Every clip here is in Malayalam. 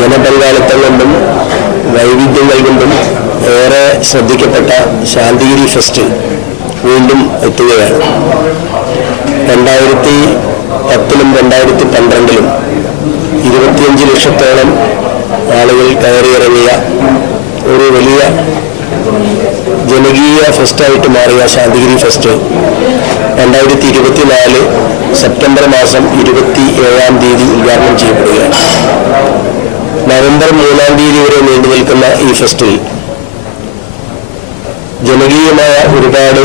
ജനപങ്കാളിത്തം കൊണ്ടും വൈവിധ്യങ്ങൾ കൊണ്ടും ഏറെ ശ്രദ്ധിക്കപ്പെട്ട ശാന്തിഗിരി ഫെസ്റ്റ് വീണ്ടും എത്തുകയാണ്. 2010-ലും 2012-ലും 25 ലക്ഷത്തോളം ആളുകൾ കയറിയിറങ്ങിയ ഒരു വലിയ ജനകീയ ഫെസ്റ്റായിട്ട് മാറിയ ശാന്തിഗിരി ഫെസ്റ്റ് 2024 സെപ്റ്റംബർ മാസം 27-ാം തീയതി ഉദ്ഘാടനം ചെയ്യപ്പെടുകയാണ്. നവംബർ 3-ാം തീയതി വരെ നീണ്ടു നിൽക്കുന്ന ഈ ഫെസ്റ്റിൽ ജനകീയമായ ഒരുപാട്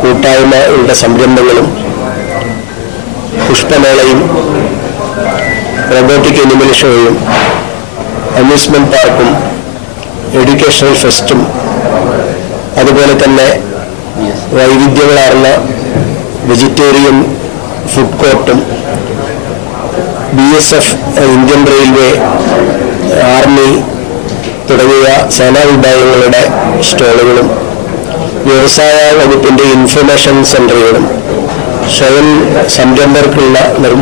കൂട്ടായ്മയുടെ സംരംഭങ്ങളും പുഷ്പമേളയും റോബോട്ടിക് അനിമൽ ഷോയും അമ്യൂസ്മെന്റ് പാർക്കും എഡ്യൂക്കേഷണൽ ഫെസ്റ്റും അതുപോലെ തന്നെ വൈവിധ്യങ്ങളാർന്ന വെജിറ്റേറിയൻ ഫുഡ് കോർട്ടും BSF, ഇന്ത്യൻ റെയിൽവേ, ആർമി തുടങ്ങിയ സേനാ വിഭാഗങ്ങളുടെ സ്റ്റോളുകളും വ്യവസായ വകുപ്പിൻ്റെ ഇൻഫർമേഷൻ സെൻ്ററുകളും സ്വയം സംരംഭകർക്കുള്ള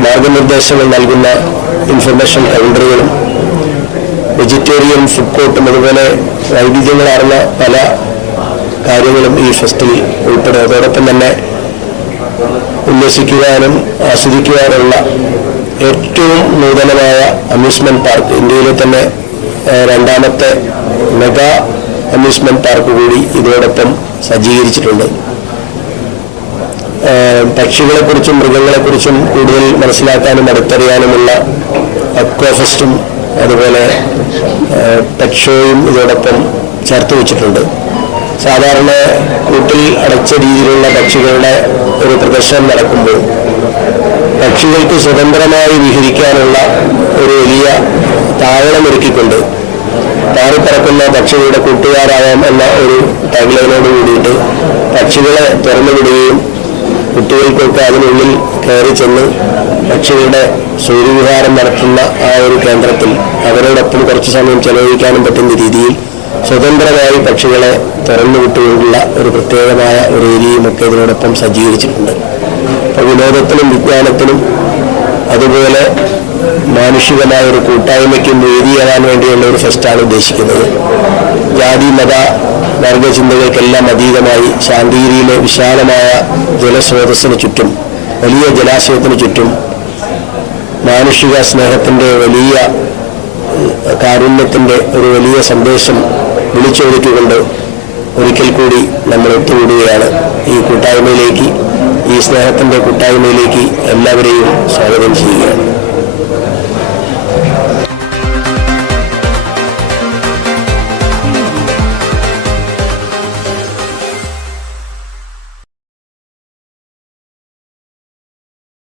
മാർഗനിർദ്ദേശങ്ങൾ നൽകുന്ന ഇൻഫർമേഷൻ കൗണ്ടറുകളും വെജിറ്റേറിയൻ ഫുഡ് കോർട്ടും അതുപോലെ വൈവിധ്യങ്ങളാർന്ന പല കാര്യങ്ങളും ഈ ഫെസ്റ്റിൽ ഉൾപ്പെടും. അതോടൊപ്പം തന്നെ ഉല്ലസിക്കുവാനും ആസ്വദിക്കുവാനുള്ള ഏറ്റവും നൂതനമായ അമ്യൂസ്മെന്റ് പാർക്ക്, ഇന്ത്യയിലെ തന്നെ രണ്ടാമത്തെ മെഗാ അമ്യൂസ്മെന്റ് പാർക്ക് കൂടി ഇതോടൊപ്പം സജ്ജീകരിച്ചിട്ടുണ്ട്. പക്ഷികളെക്കുറിച്ചും മൃഗങ്ങളെക്കുറിച്ചും കൂടുതൽ മനസ്സിലാക്കാനും അടുത്തറിയാനുമുള്ള അക്വാ ഫെസ്റ്റും അതുപോലെ പെറ്റ് ഷോയും ഇതോടൊപ്പം ചേർത്ത് വെച്ചിട്ടുണ്ട്. സാധാരണ കൂട്ടിൽ അടച്ച രീതിയിലുള്ള പക്ഷികളുടെ ഒരു പ്രദർശനം നടക്കുമ്പോൾ പക്ഷികൾക്ക് സ്വതന്ത്രമായി വിഹരിക്കാനുള്ള ഒരു വലിയ താവളമൊരുക്കിക്കൊണ്ട് പാറിപ്പറക്കുന്ന പക്ഷികളുടെ കൂട്ടുകാരാവാം എന്ന ഒരു ടാഗ്ലൈനോട് കൂടിയിട്ട് പക്ഷികളെ തുറന്നുവിടുകയും കുട്ടികൾക്കൊക്കെ അതിനുള്ളിൽ കയറി ചെന്ന് പക്ഷികളുടെ സൂര്യവിഹാരം നടത്തുന്ന ആ ഒരു കേന്ദ്രത്തിൽ അവരോടൊപ്പം കുറച്ച് സമയം ചെലവഴിക്കാനും പറ്റുന്ന രീതിയിൽ സ്വതന്ത്രമായി പക്ഷികളെ തുറന്നുവിട്ടുകൊണ്ടുള്ള ഒരു പ്രത്യേകമായ ഒരു ഏരിയയുമൊക്കെ ഇതിനോടൊപ്പം സജ്ജീകരിച്ചിട്ടുണ്ട്. അപ്പോൾ വിനോദത്തിനും വിജ്ഞാനത്തിനും അതുപോലെ മാനുഷികമായ ഒരു കൂട്ടായ്മയ്ക്കും വേദിയാകാൻ വേണ്ടിയുള്ള ഒരു ഫെസ്റ്റാണ് ഉദ്ദേശിക്കുന്നത്. ജാതി മത വർഗചിന്തകൾക്കെല്ലാം അതീതമായി ശാന്തിഗിരിയിലെ വിശാലമായ ജലസ്രോതസ്സിന് ചുറ്റും, വലിയ ജലാശയത്തിന് ചുറ്റും മാനുഷിക സ്നേഹത്തിൻ്റെ വലിയ കാരുണ്യത്തിൻ്റെ ഒരു വലിയ സന്ദേശം വിളിച്ചൊഴുക്കിക്കൊണ്ട് ഒരിക്കൽ കൂടി നമ്മൾ ഒത്തുകൂടുകയാണ്. ഈ കൂട്ടായ്മയിലേക്ക്, ഈ സ്നേഹത്തിൻ്റെ കൂട്ടായ്മയിലേക്ക് എല്ലാവരെയും സ്വാഗതം ചെയ്യുകയാണ്.